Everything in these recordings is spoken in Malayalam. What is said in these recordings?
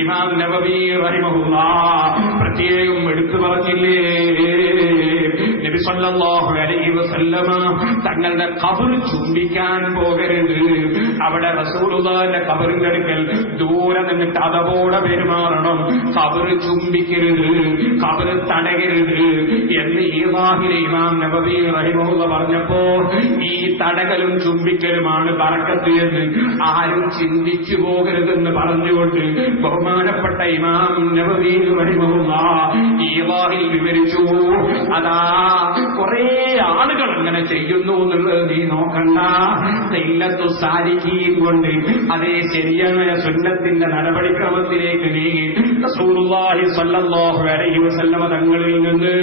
ഇമാം നബവി റഹിമഹുല്ലാഹ് പ്രത്യേകം എടുത്തു പറഞ്ഞില്ലേ, നബി സല്ലല്ലാഹു അലൈഹി വസല്ലമ തങ്ങളുടെ ഖബർ ചുംബിക്കാൻ പോകരുത്. അവിടെ റസൂലുള്ളാഹിന്റെ ഖബറിന്റെ അടുക്കൽ ദൂരെ നിന്നിട്ട് അതവോടെ പെരുമാറണം. ഖബർ ചുംബിക്കരുത്, ഖബർ തടയരുത് എന്ന് ഈവാഹിലെ ഇമാം നബവി റഹിമഹുല്ലാഹ് പറഞ്ഞപ്പോ ഈ തടകലും ചുംബിക്കലുമാണ് ബറക്കത്ത് എന്ന് ആരും ചിന്തിച്ചു പോകരുതെന്ന് പറഞ്ഞുകൊണ്ട് ബഹുമാനപ്പെട്ട ഇമാം നബവി റഹിമഹുല്ലാഹ് ഈവാഹിൽ വിവരിച്ചു. അതാ കുറെ ആളുകൾ അങ്ങനെ ചെയ്യുന്നു എന്നുള്ളത് നീ നോക്കണ്ട. ഇല്ലത്തു സാലിഹീൻ കൊണ്ട് അതേ ശരിയായ സുന്നത്തിന്റെ നടപടിക്രമത്തിലേക്ക് നീങ്ങി റസൂലുള്ളാഹി സ്വല്ലല്ലാഹു അലൈഹി വസല്ലമ തങ്ങളിൽ നിന്ന്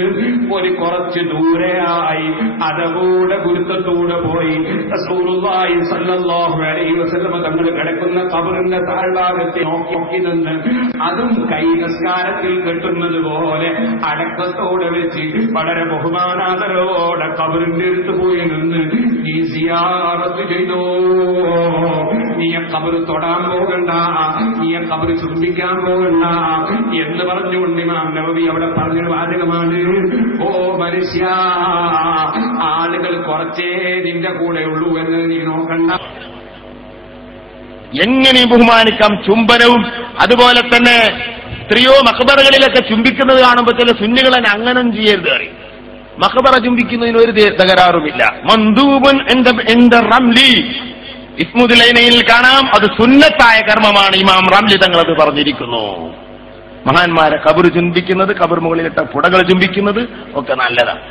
ഒരു കുറച്ച് ദൂരെയായി അതവോടെ ഗുരുത്വത്തോടെ പോയി റസൂലുള്ളാഹി സ്വല്ലല്ലാഹു അലൈഹി വസല്ലമ തങ്ങൾ കിടക്കുന്ന ഖബറിന്റെ താഴ്ഭാഗത്തെ നോക്കി നിന്ന് അതും കൈ നിസ്കാരത്തിൽ കെട്ടുന്നത് പോലെ അടക്കത്തോടെ വെച്ച് വളരെ ബഹുമാനാദരവോടെ ഖബറിന്റെ അടുത്ത് പോയി നിന്ന് നീ സിയാറത്ത് ചെയ്തോ, നീ ഖബർ തൊടാൻ പോകണ്ട, നീ ഖബർ ചുംബിക്കാൻ പോകണ്ട എന്ന് പറഞ്ഞുകൊണ്ട് ഇമാം നബവി അവിടെ പറഞ്ഞൊരു വാചകമാണ്, ഓ മനുഷ്യ, ആളുകൾ കുറച്ചേ നിന്റെ കൂടെ ഉള്ളൂ എന്ന് നീ നോക്കണ്ട. എങ്ങനെ ബഹുമാനിക്കാം ചുംബനവും. അതുപോലെ തന്നെ എത്രയോ മഖബറകളിലൊക്കെ ചുംബിക്കുന്നത് കാണുമ്പോൾ ചില സുന്നികളെ അങ്ങനെ ചെയ്യരുത് അറിയും. മഖബറ ചുംബിക്കുന്നതിന് ഒരു തകരാറുമില്ല. മന്ദൂബുൻ ഇൻദ റംലി ഇസ്മുദ്ദീനയിൽ കാണാം, അത് സുന്നത്തായ കർമ്മമാണ്. ഇമാം റംലി തങ്ങൾ അത് പറഞ്ഞിരിക്കുന്നു. മഹാന്മാരെ ഖബർ ചുംബിക്കുന്നത്, ഖബർ മുകളിലിട്ട പുടകൾ ചുംബിക്കുന്നത് ഒക്കെ നല്ലതാണ്.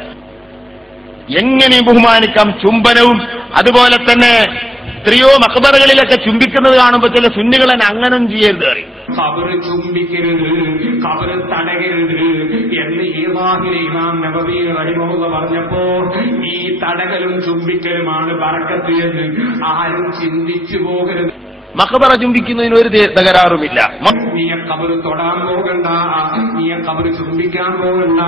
എങ്ങനെ ബഹുമാനിക്കാം ചുംബനവും. അതുപോലെ തന്നെ എത്രയോ മഖബറകളിലൊക്കെ ചുംബിക്കുന്നത് കാണുമ്പോൾ ചില സുന്നികളെ അങ്ങനെ ചെയ്യരുത് അറിയും. ഖബർ ചുംബിക്കരുത്, ഖബർ തടകരുത് എന്ന് ഈവാഹിലെ ഇമാം നബവി റഹിമഹുല്ലാഹ് പറഞ്ഞപ്പോ ഈ തടകലും ചുംബിക്കലുമാണ് ബറക്കത്ത് എന്ന് ആരും ചിന്തിച്ചു പോകരുത്. മഖബറ ചുംബിക്കുന്നതിന് ഒരു തകരാറുമില്ല. നീ ഖബർ തൊടാൻ പോകണ്ട, നീ ഖബർ ചുംബിക്കാൻ പോകണ്ട.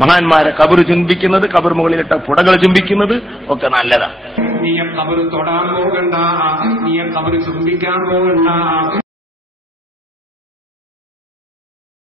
മഹാന്മാരെ ഖബർ ചുംബിക്കുന്നത്, ഖബർ മുകളിലിട്ട പുടകൾ ചുംബിക്കുന്നത് ഒക്കെ നല്ലതാണ്. നീ ഖബർ തൊടാൻ പോകണ്ട, നീ ഖബർ ചുംബിക്കാൻ പോകണ്ട.